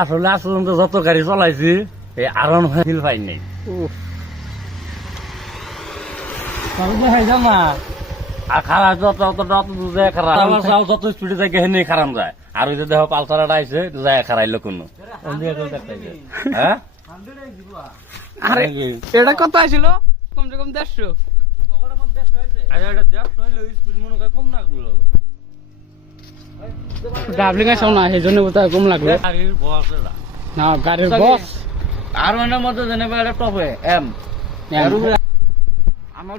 আসলে আসলে যত গাড়ি চলাইছি এই আরন ফিল পাই নাই না আর খারাপ যত খারাপ যত স্পিডে যায় হেনে খারাপ যায় আর ওই যে দেখো পালসারটা আইছে যায় খারাইলো কোনো হ্যাঁ আরে এটা কত আসছিল কমসে কম 150 কম লাগলো ডাবলিং আছে না সেই জন্য বোধহয় কম লাগলো গাড়ির বস না গাড়ির বস আর মধ্যে জেনে টপে এম আমার